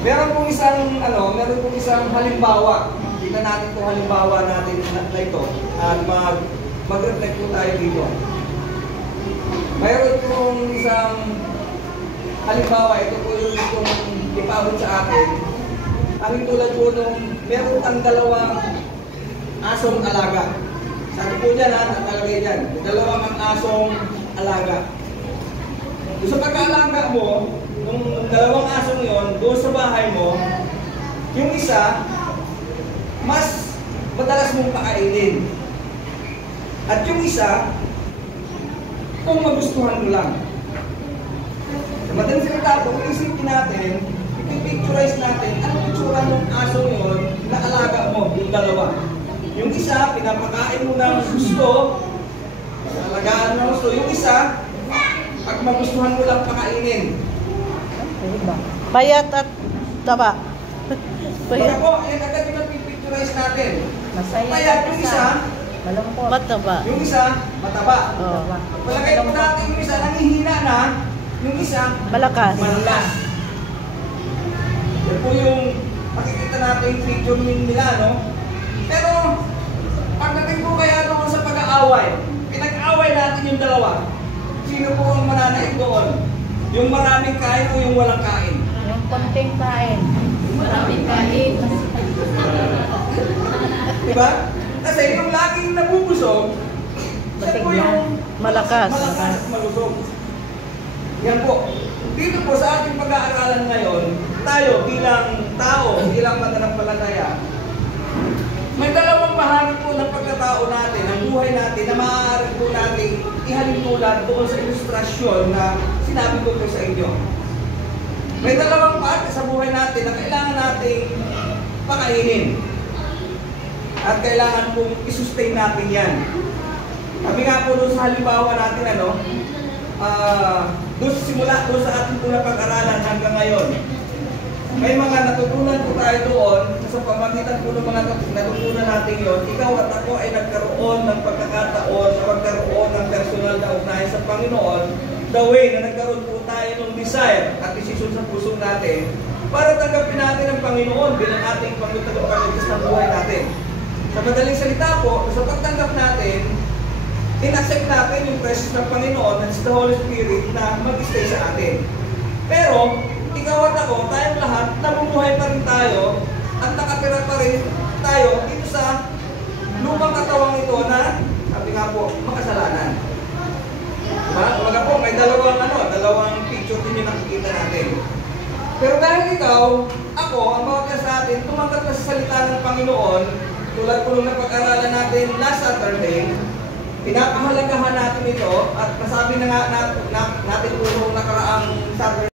Meron pong isang halimbawa. Tingnan natin itong halimbawa natin na ito at mag-reflect po tayo dito. Mayroon pong isang halimbawa, ito po yung ipabot sa atin. Ang tulad po nung meron ang dalawang asong alaga. Sabi po dyan nakalagay dyan, dalawang ang asong alaga. Sa pagkaalaga mo, nung dalawang asong yon doon sa bahay mo, yung isa, mas madalas mong pakainin. At yung isa, kung magustuhan mo lang. Sa madaling salita po, isipin natin, ipipicturize natin, anong itsura ng aso yun na alaga mo, yung dalawa. Yung isa, pinapakain mo ng gusto, alagaan mo ng gusto. Yung isa, pag magustuhan mo lang pakainin. Bayat at taba. Bayat po, yan agad yung napipicturize natin. Bayat yung isa, mataba. Yung isa, mataba. Oh. Palagay po natin yung isa, nangihina na, yung isa, malakas. malakas. Yan po yung makikita natin yung picture nila, no? Pero, pagdating po kaya doon sa pag-aaway, pinag-aaway natin yung dalawa. Sino po ang mananaig doon? Yung maraming kain o yung walang kain? Yung konting kain. Maraming kain. Diba? Kasi yung laging nabubusog, siya po yung malakas. Malakas at malusog. Yan po. Dito po sa ating pag-aaralan ngayon, tayo bilang tao, bilang mananampalataya, may dalawang bahagi po ng pagkatao natin, ang buhay natin, na maaari po natin ihalin tulad doon sa ilustrasyon na sinabi ko po sa inyo. May dalawang parte sa buhay natin na kailangan nating pakainin. At kailangan pong isustain natin yan. Kami nga po doon sa halimbawa natin, doon simula doon sa ating pula pag-aralan hanggang ngayon, may mga natutunan po tayo doon sa pamagitan po ng mga natutunan natin yon. Ikaw at ako ay nagkaroon ng pagkakataon na magkaroon ng personal na ugnayan sa Panginoon, the way na nagkaroon po tayo ng desire at desisyon sa puso natin para tanggapin natin ang Panginoon bilang ating pagtutulungan sa buhay natin. Sa madaling salita po, sa pagtanggap natin, in-accept natin yung presence ng Panginoon at the Holy Spirit na mag-stay sa atin. Pero, ikaw at ako, tayong lahat, namumuhay pa rin tayo at nakatira pa rin tayo dito sa lumang katawang ito na, sabi nga po, makasalanan. Diba? Kumbaga po, may dalawang picture din yung nakikita natin. Pero dahil ikaw, ako, ang bawat sa atin, tumanggap na sa salita ng Panginoon, tulad po nung napag-aralan natin last Saturday, pinapahalagahan natin ito at nasabi na nga natin po nung nakaraang Saturday,